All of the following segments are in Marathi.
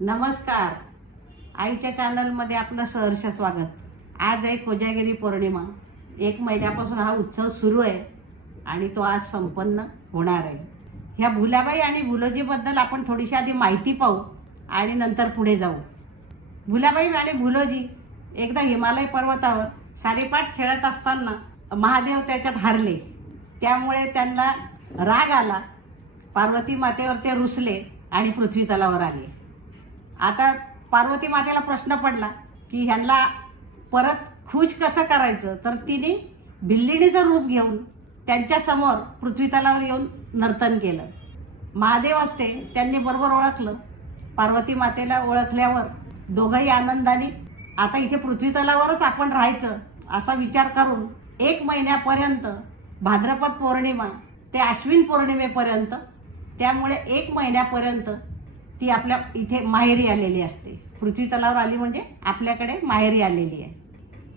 नमस्कार. आईच्या चॅनलमध्ये आपलं सहर्ष स्वागत. आज आहे कोजागिरी पौर्णिमा. 1 महिन्यापासून हा उत्सव सुरू आहे आणि तो आज संपन्न होणार आहे. ह्या भुलाबाई आणि भुलोजी बद्दल आपण थोडीशी आधी माहिती पाहू आणि नंतर पुढे जाऊ. भुलाबाई आणि भुलोजी एकदा हिमालय पर्वतावर सारीपाट खेळत असताना महादेव त्याच्यात हारले. त्यामुळे त्यांना राग आला. पार्वती मातेवर ते रुसले आणि पृथ्वी तलावर आले. आता पार्वती मातेला प्रश्न पडला की ह्यांना परत खुश कसं करायचं. तर तिने भिल्लिणीचं रूप घेऊन त्यांच्या समोर पृथ्वी तलावर येऊन नर्तन केलं. महादेव असते त्यांनी बरोबर ओळखलं. पार्वती मातेला ओळखल्यावर दोघंही आनंदाने आता इथे पृथ्वी तलावरच आपण राहायचं असा विचार करून 1 महिन्यापर्यंत भाद्रपद पौर्णिमा ते आश्विन पौर्णिमेपर्यंत, त्यामुळे 1 महिन्यापर्यंत ती आपल्या इथे माहेरी आलेली असते. पृथ्वी तलावर आली म्हणजे आपल्याकडे माहेरी आलेली आहे.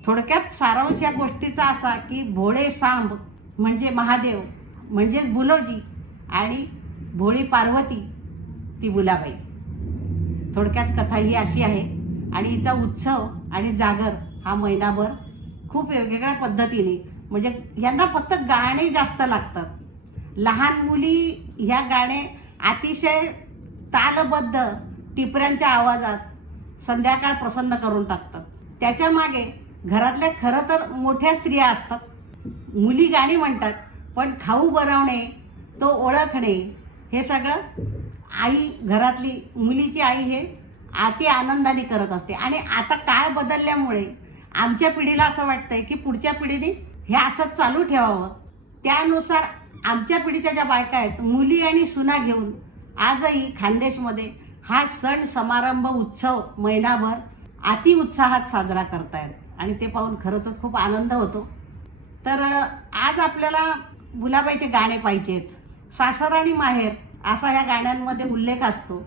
थोडक्यात सारांश या गोष्टीचा असा की भोळे सांब म्हणजे महादेव म्हणजेच भुलोजी आणि भोळी पार्वती ती भुलाबाई. थोडक्यात कथा ही अशी आहे. आणि हिचा उत्सव आणि जागर हा महिनाभर खूप वेगवेगळ्या पद्धतीने, म्हणजे यांना फक्त गाणे जास्त लागतात. लहान मुली ह्या गाणे अतिशय तालबद्ध टिपऱ्यांच्या आवाजात संध्याकाळ प्रसन्न करून टाकतात. त्याच्या मागे घरातल्या खरं तर मोठ्या स्त्रिया असतात. मुली गाणी म्हणतात, पण खाऊ बनवणे, तो ओळखणे, हे सगळं आई, घरातली मुलीची आई हे अति आनंदाने करत असते. आणि आता काळ बदलल्यामुळे आमच्या पिढीला असं वाटतंय की पुढच्या पिढीने हे असंच चालू ठेवावं. त्यानुसार आमच्या पिढीच्या ज्या बायका आहेत, मुली आणि सुना घेऊन आजही खानदेशमध्ये हा सण समारंभ उत्सव महिनाभर अति उत्साहात साजरा करतायत आणि ते पाहून खरंच खूप आनंद होतो. तर आज आपल्याला भुलाबाईचे गाणे पाहिजेत. सासर आणि माहेर असा ह्या गाण्यांमध्ये उल्लेख असतो.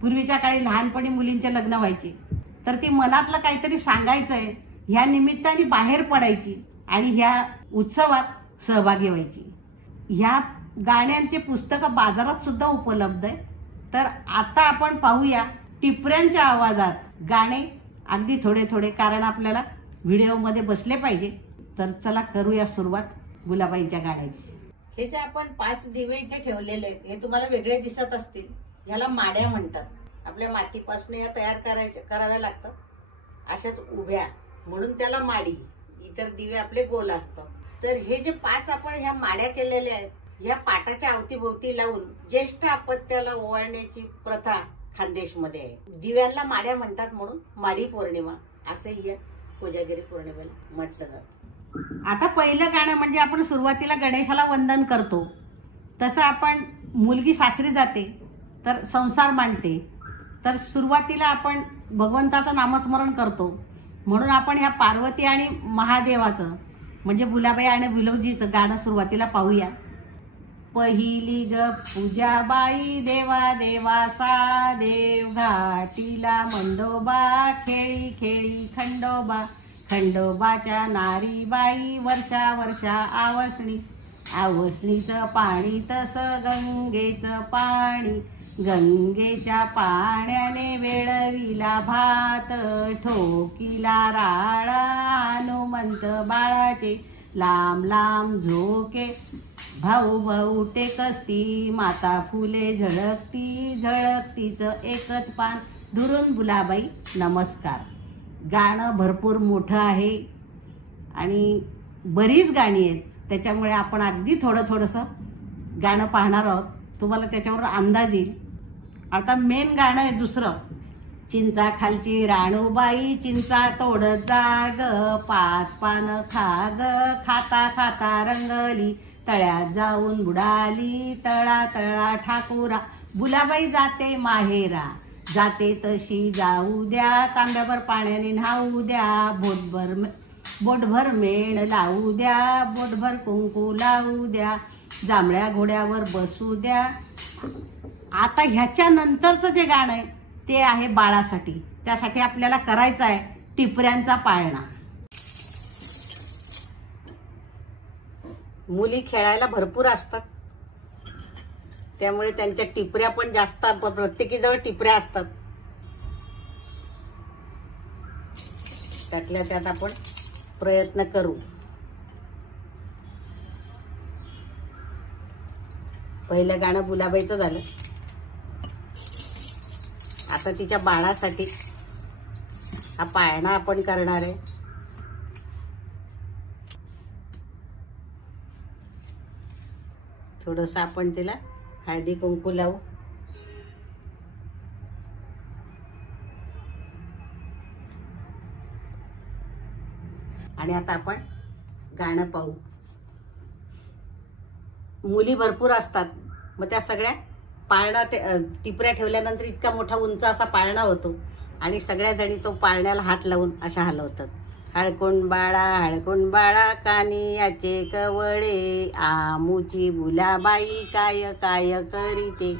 पूर्वीच्या काळी लहानपणी मुलींचे लग्न व्हायचे तर ती मनातलं काहीतरी सांगायचंय ह्या निमित्ताने बाहेर पडायची आणि ह्या उत्सवात सहभागी व्हायची. ह्या गाण्यांचे पुस्तकं बाजारात सुद्धा उपलब्ध आहे. तर आता आपण पाहूया टिपऱ्यांच्या आवाजात गाणे, अगदी थोडे थोडे, कारण आपल्याला व्हिडिओमध्ये बसले पाहिजे. तर चला करूया सुरुवात भुलाबाईंच्या गाण्याची. हे जे आपण 5 दिवे इथे ठेवलेले आहेत हे तुम्हाला वेगळे दिसत असतील. ह्याला माड्या म्हणतात. आपल्या मातीपासून या तयार कराव्या लागतात, अशाच उभ्या, म्हणून त्याला माडी. इतर दिवे आपले गोल असतात. तर हे जे 5 आपण ह्या माड्या केलेल्या आहेत, ह्या पाटाच्या अवतीभोवती लावून ज्येष्ठ अपत्याला ओवाळण्याची प्रथा खानदेशमध्ये आहे. दिव्यांना माड्या म्हणतात म्हणून माडी पौर्णिमा असंही या कोजागिरी पौर्णिमेला म्हटलं जातं. आता पहिलं गाणं म्हणजे आपण सुरुवातीला गणेशाला वंदन करतो. तसं आपण मुलगी सासरी जाते तर संसार मांडते, तर सुरुवातीला आपण भगवंताचं नामस्मरण करतो. म्हणून आपण ह्या पार्वती आणि महादेवाचं म्हणजे भुलाबाई आणि भुलोजीचं गाणं सुरुवातीला पाहूया. पहिली ग पूजा बाई देवा देवाचा देव, घाटीला मंडोबा खेळी खेळी खंडोबा, खंडोबाच्या नारी बाई वर्षा वर्षा आवसणी, आवसणीचं पाणी तसं गंगेचं पाणी, गंगेच्या पाण्याने वेळविला भात, ठोकीला राळा हनुमंत बाळाचे, लांब लांब झोके भाऊ भाऊ टेकस्ती, माता फुले झळकती झळकतीचं एकच पान. दुरून भुलाबाई नमस्कार. गाणं भरपूर मोठं आहे आणि बरीच गाणी आहेत, त्याच्यामुळे आपण अगदी थोडंसं गाणं पाहणार आहोत. तुम्हाला त्याच्यावर अंदाज येईल. आता मेन गाणं आहे दुसरं. चिंचा खालची राणूबाई चिंचा तोडत जाग, 5 पानं खाग, खाता खाता रंगली, तळ्यात जाऊन बुडाली, तळा तळा ठाकुरा, भुलाबाई जाते माहेरा, जाते तशी जाऊ द्या, तांब्याभर पाण्याने न्हाऊ द्या, बोटभर मेण लावू द्या, बोटभर कुंकू लावू द्या, जांभळ्या घोड्यावर बसू द्या. आता ह्याच्या नंतरचं जे गाणं आहे ते आहे बाळासाठी. त्यासाठी आपल्याला करायचं आहे टिपऱ्यांचा पाळणा. मुली खेळायला भरपूर असतात, त्यामुळे त्यांच्या टिपऱ्या पण जास्त, प्रत्येकीजवळ टिपऱ्या असतात. त्यातल्या त्यात आपण प्रयत्न करू. पहिलं गाणं बुलाबाईचं झालं. आता तिच्या बाळासाठी हा पाळणा आपण करणार आहे. थोडंसं आपण तिला हळदी कुंकू लावू. आणि आता आपण गाणं पाहू. मुली भरपूर असतात, मग त्या सगळ्या पाळणा टिपऱ्या ठेवल्यानंतर इतका मोठा उंच असा पाळणा होतो आणि सगळ्या जणी तो पाळण्याला हात लावून अशा हलवतात. हळकुंड बाळा कानी याचे कवळे, आमुची बुलाबाई काय काय करीते,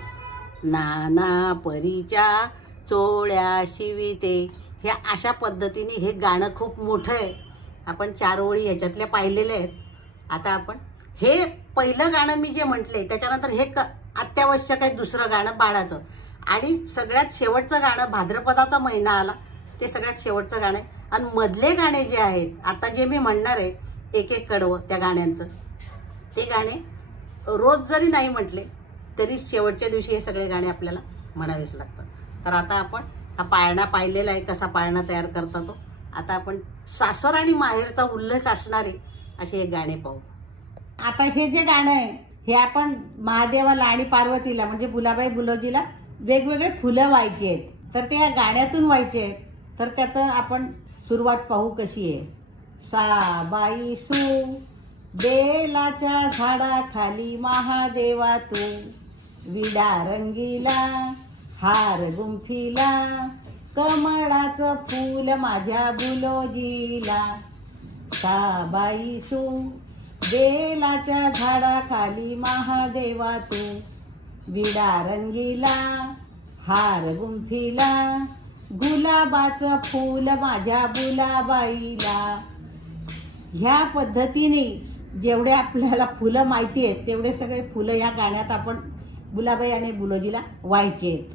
नाना परीच्या चोळ्या शिविते. ह्या अशा पद्धतीने हे गाणं खूप मोठं आहे. आपण 4 ओळी ह्याच्यातल्या पाहिलेल्या आहेत. आता आपण हे पहिलं गाणं मी जे म्हटले त्याच्यानंतर हे अत्यावश्यक आहे दुसरं गाणं बाळाचं. आणि सगळ्यात शेवटचं गाणं भाद्रपदाचा महिना आला ते सगळ्यात शेवटचं गाणं आहे. आणि मधले गाणे जे आहेत आता जे मी म्हणणार आहे एक एक कडवं त्या गाण्यांचं, ते गाणे रोज जरी नाही म्हटले तरी शेवटच्या दिवशी हे सगळे गाणे आपल्याला म्हणावेच लागतात. तर आता आपण हा पाळणा पाहिलेला आहे, कसा पाळणा तयार करता तो. आता आपण सासर आणि माहेरचा उल्लेख असणारे असे एक गाणे पाहू. आता हे जे गाणं आहे हे आपण महादेवाला आणि पार्वतीला म्हणजे बुलाबाई बुलोजीला वेगवेगळे फुलं व्हायचे आहेत, तर ते या गाण्यातून व्हायचे आहेत. तर त्याचं आपण सुरुवात पाहू कशी आहे. साबाई सू बेलाच्या झाडाखाली महादेवा तू, विडा रंगीला हार गुंफीला, कमळाचं फूल माझ्या बुलोजीला. साबाई सू बेलाच्या झाडाखाली महादेवा तू, विडा रंगीला हार गुंफीला, गुलाबाचं फूल माझ्या बुलाबाईला. ह्या पद्धतीने जेवढे आपल्याला फुलं माहिती आहेत तेवढे सगळे फुलं या गाण्यात आपण बुलाबाई आणि बुलोजीला व्हायचे आहेत.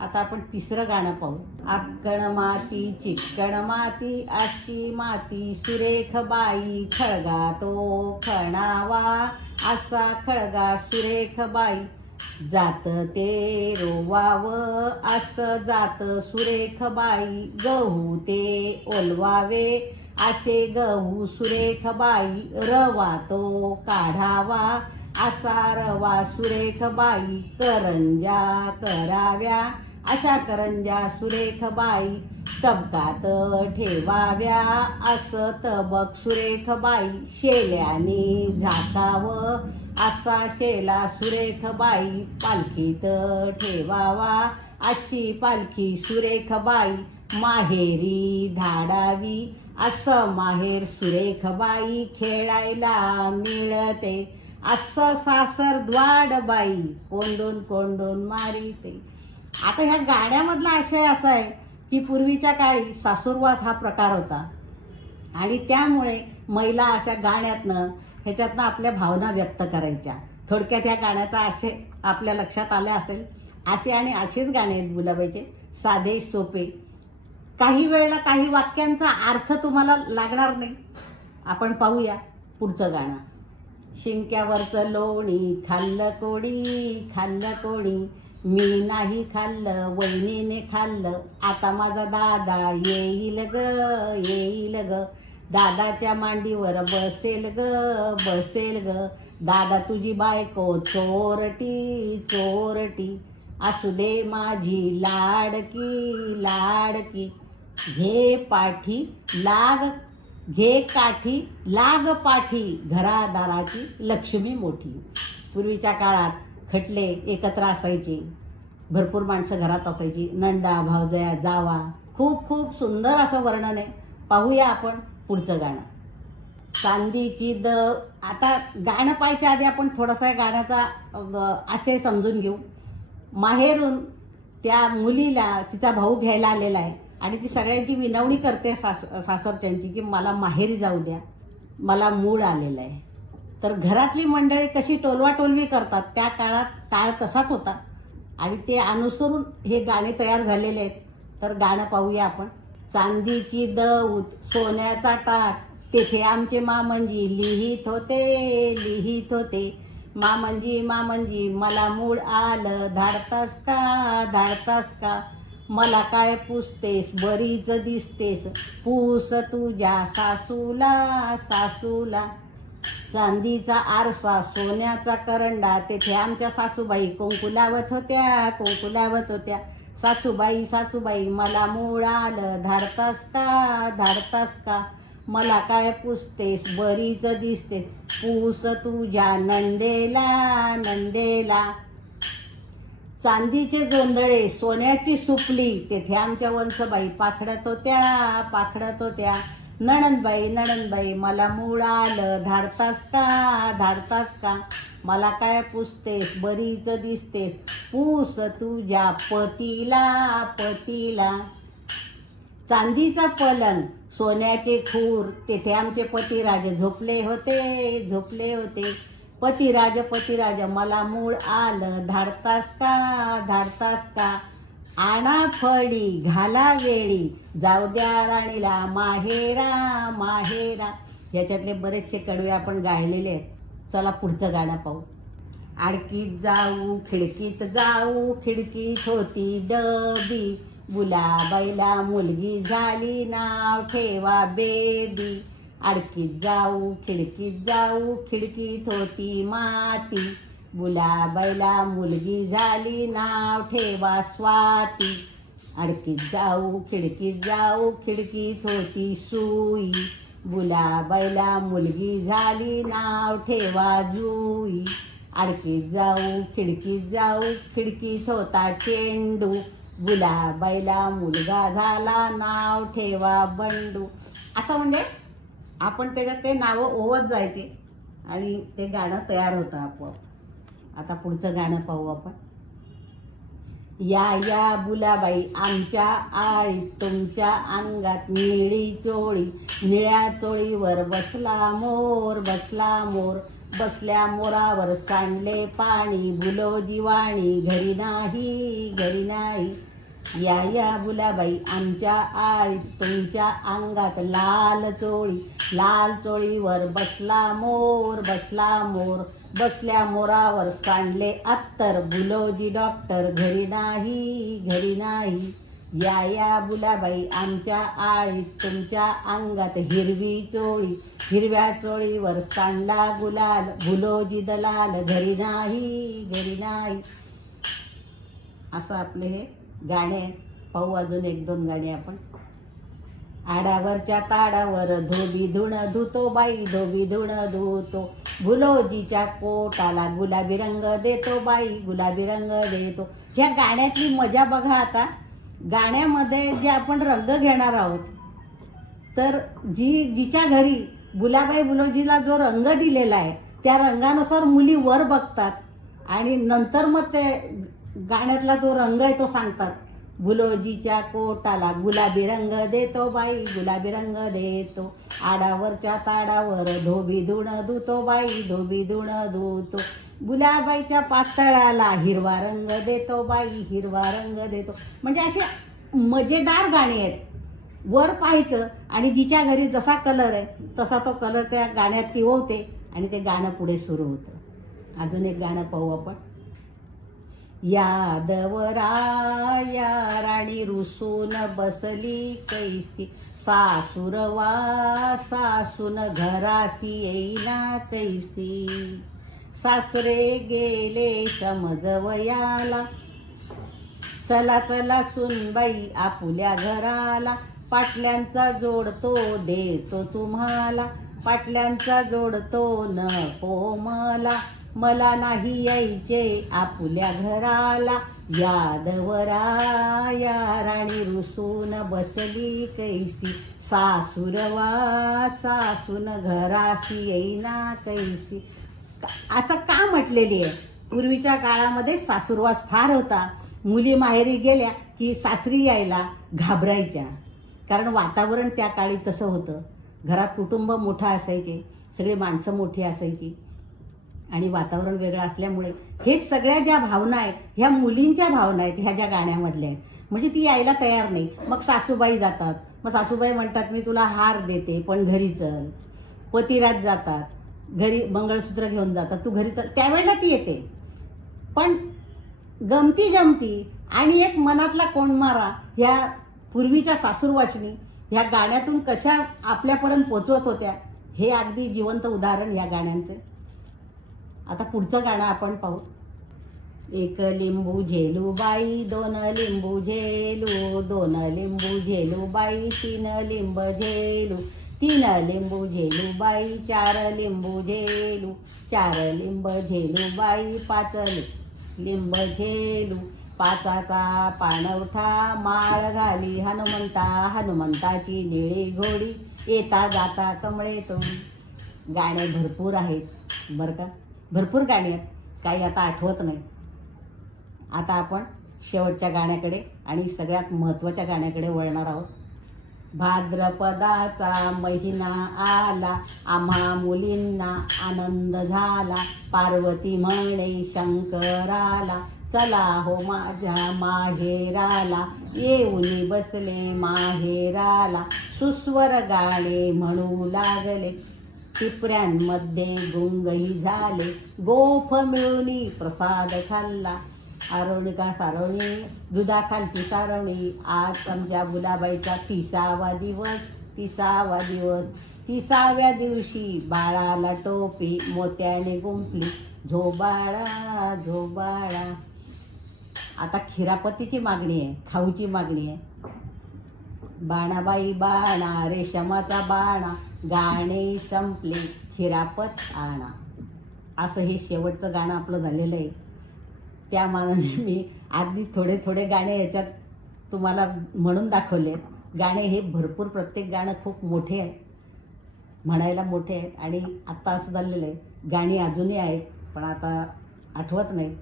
आता आपण तिसरं गाणं पाहू. अक्कण माती चिक्कण माती अशी माती सुरेख बाई, खळगा तो खणावा असा खळगा सुरेख बाई, जात ते रोवाव असं जात सुरेख बाई, गहू ते ओलवावे असे गहू सुरेख बाई, रवा तो काढावा असा रवा सुरेख बाई, करंजा कराव्या अशा करंजा सुरेख बाई, तबकात ठेवाव्या असं तबक सुरेख बाई, शेल्याने झाकावं असा शेला सुरेख बाई, पालखीत ठेवावा अशी पालखी सुरेख बाई, माहेरी धाडावी असं माहेर सुरेख बाई, खेळायला मिळते असं सासर द्वाड बाई, कोंडून कोंडून मारिते. आता ह्या गाण्यामधला आशय असा आहे की पूर्वीच्या काळी सासूरवास हा प्रकार होता आणि त्यामुळे महिला अशा गाण्यातनं ह्याच्यातनं आपल्या भावना व्यक्त करायच्या. थोडक्यात ह्या गाण्याचा आशय आपल्या लक्षात आला असेल. असे आणि असेच गाणे आहेत बुलाबाईचे, साधे सोपे. काही वेळेला काही वाक्यांचा अर्थ तुम्हाला लागणार नाही. आपण पाहूया पुढचं गाणं. शिंक्यावरचं लोणी खाल्लं कोणी, मी नाही खाल्लं वहिनीने खाल्लं, आता माझा दादा येईल ग, दादाच्या मांडीवर बसेल ग, दादा तुझी बायको चोरटी, असू दे माझी लाडकी, घे काठी लाग पाठी, घरादाराची लक्ष्मी मोठी. पूर्वीच्या काळात खटले एकत्र असायचे, भरपूर माणसं घरात असायची, नंदा भावजया जावा. खूप खूप सुंदर असं वर्णन आहे. पाहूया आपण पुढचं गाणं. चांदीची आता गाणं पाहायच्या आधी आपण थोडासा गाण्याचा आशय समजून घेऊ. माहेरून त्या मुलीला तिचा भाऊ घ्यायला आलेला आहे आणि ती सगळ्यांची विनवणी करते सासरच्यांची की मला माहेरी जाऊ द्या, मला मूड आलेलं आहे. तर घरातली मंडळी कशी टोलवाटोलवी करतात, त्या काळात काळ तसाच होता आणि ते अनुसरून हे गाणे तयार झालेले आहेत. तर गाणं पाहूया आपण. चांदीची दौत सोन्याचा टाक, तेथे आमचे मामंजी लिहित होते. मामंजी मला मूड आलं, धाडतास का मला काय पुसतेस, बरीच दिसतेस, पूस तुझ्या सासूला. चांदीचा आरसा सोन्याचा करंडा, तेथे आमच्या सासूबाई कुंकू लावत होत्या. सासूबाई मला मूड आलं, धाडतास का मला काय पुसतेस, बरीच दिसतेस, पूस तुझ्या नंदेला. चांदीचे जोंधळे सोन्याची सुपली, तेथे आमच्या वंसबाई पाखडत होत्या. नणंदबाई मला मूड आलं, धाडतास का मला काय पुसतेस, बरीच दिसतेस, पूस तुझ्या पतीला. चांदीचा पलंग सोन्याचे खूर, तेथे आमचे पतिराज झोपले होते. पतिराज मला मूड आलं, धाडतास का आणा फळी घाला वेळी, जाऊ द्या राणीला माहेरा. याच्यातले बरेचसे कडवे आपण गायलेले आहेत. चला पुढचं गाणं पाहू. आडकीत जाऊ खिडकीत होती डबी, गुलाबाईला मुलगी झाली, नाव ठेवा बेबी. आडकीत जाऊ खिडकीत होती माती, गुलाबाईला मुलगी झाली, नाव ठेवा स्वाती. आडकीत जाऊ खिडकीत होती सुई, गुलाबाईला मुलगी झाली, नाव ठेवा जुई. आडकीत जाऊ खिडकीत होता चेंडू, गुलाबाईला मुलगा झाला, नाव ठेवा बंडू. असं म्हणजे आपण त्याच्यात ते नावं ओवत जायचे आणि ते गाणं तयार होतं आपोआप. आता पुढचं गाणं पाहू आपण. या बुलाबाई आमच्या आळीत, तुमच्या अंगात निळी चोळी, निळ्या चोळीवर बसला मोर. बसल्या मोरावर सांडले पाणी, बुलोजी वाणी घरी नाही. या बुलाबाई आमच्या आळीत, तुमच्या अंगात लाल चोळीवर बसला मोर. बसल्या मोरावर सांडले अत्तर, बुलोजी डॉक्टर घरी नाही. या बुलाबाई आमच्या आळीत, तुमच्या अंगात हिरव्या चोळीवर सांडला गुलाल, बुलोजी दलाल घरी नाही. असं आपले हे गाणे पाहू. अजून 1-2 गाणे आपण. आडावरच्या ताडावर धोबी धुण धुतो बाई, भुलोजीच्या कोटाला गुलाबी रंग देतो बाई, ह्या गाण्यातली मजा बघा. आता गाण्यामध्ये जे आपण रंग घेणार आहोत, तर जिच्या घरी गुलाबाई भुलोजीला जो रंग दिलेला आहे, त्या रंगानुसार मुली वर बघतात आणि नंतर मग ते गाण्यातला जो रंग आहे तो सांगतात. भुलोजीच्या कोटाला गुलाबी रंग देतो बाई, आडावरच्या ताडावर धोबी धुण धुतो बाई, गुलाबाईच्या पातळाला हिरवा रंग देतो बाई, म्हणजे असे मजेदार गाणी आहेत. वर पाहायचं आणि जिच्या घरी जसा कलर आहे तसा तो कलर त्या गाण्यात ती होते आणि ते गाणं पुढे सुरू होतं. अजून एक गाणं पाहू आपण. यादवराया राणी रुसून बसली कैसी, सासून घरासी येईना कैसी. सासरे गेले समजवयाला, चला सुनबाई आपुल्या घराला. पाटल्यांचा जोडतो देतो तुम्हाला, नको मला नाही यायचे आपुल्या घराला. यादवराया राणी रुसून बसली कैसी, सासून घरासी येईना कैसी. असं का म्हटलेली आहे? पूर्वीच्या काळामध्ये सासूरवास फार होता. मुली माहेरी गेल्या की सासरी यायला घाबरायच्या, कारण वातावरण त्या काळी तसं होतं. घरात कुटुंब मोठं असायचे, सगळी माणसं मोठी असायची आणि वातावरण वेगळं असल्यामुळे हे सगळ्या ज्या भावना आहेत ह्या मुलींच्या भावना आहेत, ह्या ज्या गाण्यामधल्या आहेत. म्हणजे ती यायला तयार नाही. मग सासूबाई जातात, मग सासूबाई म्हणतात मी तुला हार देते पण घरी चल. पतिराज जातात, घरी मंगळसूत्र घेऊन जातात, तू घरी चल. त्यावेळेला ती येते. पण गमती जमती आणि एक मनातला कोंडमारा ह्या पूर्वीच्या सासूरवाशिनी ह्या गाण्यातून कशा आपल्यापर्यंत पोचवत होत्या, हे अगदी जिवंत उदाहरण या गाण्यांचे. आता पुढचं गाणं आपण पाहू. एक लिंबू झेलू बाई, दोन लिंबू झेलू, दोन लिंबू झेलू बाई, तीन लिंब झेलू, तीन लिंबू झेलू बाई, चार लिंबू झेलू, चार लिंब झेलू बाई, पाच लिंब झेलू, पाचाचा पाणवठा माळ घाली हनुमंता, हनुमंताची निळी घोडी, येता जाता कमळे तो. गाणे भरपूर आहेत बरं का, भरपूर गाणी आहेत, काही आता आठवत नाही. आता आपण शेवटच्या गाण्याकडे आणि सगळ्यात महत्त्वाच्या गाण्याकडे वळणार आहोत. भाद्रपदाचा महिना आला, आम्हा मुलींना आनंद झाला, पार्वती म्हणे शंकराला, चला हो माझ्या माहेराला, येऊनी बसले माहेराला, सुस्वर गाणे म्हणू लागले, टिपऱ्यांमध्ये गुंगही झाले, गोफ मिळूनी प्रसाद खाल्ला, आरोणी का सारोणी दुधाखालची सारोणी. आज आमच्या बुलाबाईचा 30वा दिवस, 30वा दिवस. 30व्या दिवशी बाळाला टोपी मोत्याने गुंफली, झोबाळा झोबाळा. आता खिरापतीची मागणी आहे, खाऊची मागणी आहे. बाणाबाई बाणा, रेशमाचा बाणा, गाणे संपले खिरापत आणा. असं हे शेवटचं गाणं आपलं झालेलं आहे. त्या मानाने मी अगदी थोडे थोडे गाणे याच्यात तुम्हाला म्हणून दाखवले. गाणे हे भरपूर, प्रत्येक गाणं खूप मोठे आहे, म्हणायला मोठे आहेत. आणि आत्ता असं झालेलं आहे, गाणी अजूनही आहेत पण आता आठवत नाही.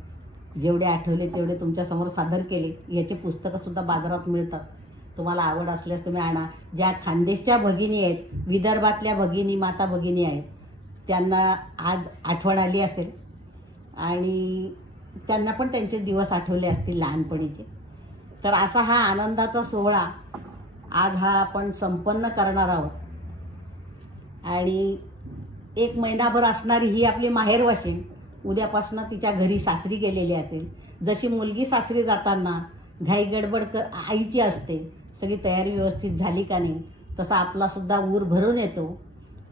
जेवढे आठवले तेवढे तुमच्यासमोर सादर केले. याचे पुस्तकंसुद्धा बाजारात मिळतात, तुम्हाला आवड असल्यास तुम्ही आणा. ज्या खानदेशच्या भगिनी आहेत, विदर्भातल्या भगिनी, माता भगिनी आहेत, त्यांना आज आठवण आली असेल आणि त्यांना पण त्यांचे दिवस आठवले असतील लहानपणीचे. तर असा हा आनंदाचा सोहळा आज हा आपण संपन्न करणार आहोत. आणि 1 महिनाभर असणारी ही आपली माहेरवाशीण उद्यापासून तिच्या घरी सासरी गेलेली असेल. जशी मुलगी सासरी जाताना घाई गडबड आईची असते, सगळी तयारी व्यवस्थित झाली का नाही, तसा आपलासुद्धा ऊर भरून येतो.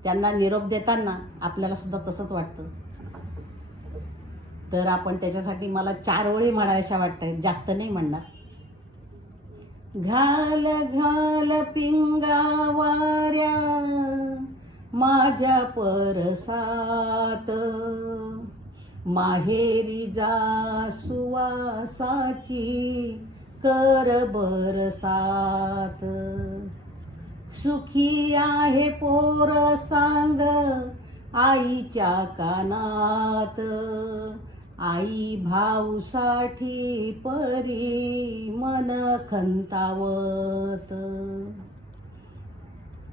त्यांना निरोप देताना आपल्यालासुद्धा तसंच वाटतं. तर आपण त्याच्यासाठी मला 4 ओळी म्हणाव्याशा वाटत आहेत, जास्त नाही म्हणणार. घाल घाल पिंगा वाऱ्या माझ्या परसात, माहेरी जा सुवासाची कर बरसात, सुखी आहे पोर सांग आईच्या कानात, आई भाऊसाठी परी मन खंतावत.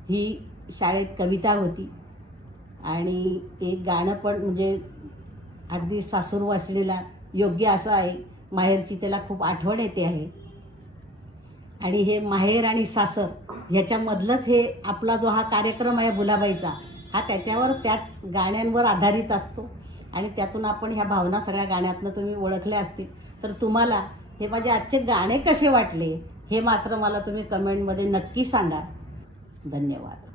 ही शाळेत कविता होती आणि एक गाणं पण, म्हणजे अगदी सासूरवाशिणीला योग्य असं आहे. माहेरची त्याला खूप आठवण येते आहे. आणि हे माहेर आणि सासर ह्याच्यामधलंच हे आपला जो हा कार्यक्रम आहे बुलाबाईचा, हा त्याच्यावर, त्याच गाण्यांवर आधारित असतो. आणि त्यातून आपण ह्या भावना सगळ्या गाण्यातनं तुम्ही ओळखल्या असतील. तर तुम्हाला हे माझे आजचे गाणे कसे वाटले हे मात्र मला तुम्ही कमेंटमध्ये नक्की सांगा. धन्यवाद.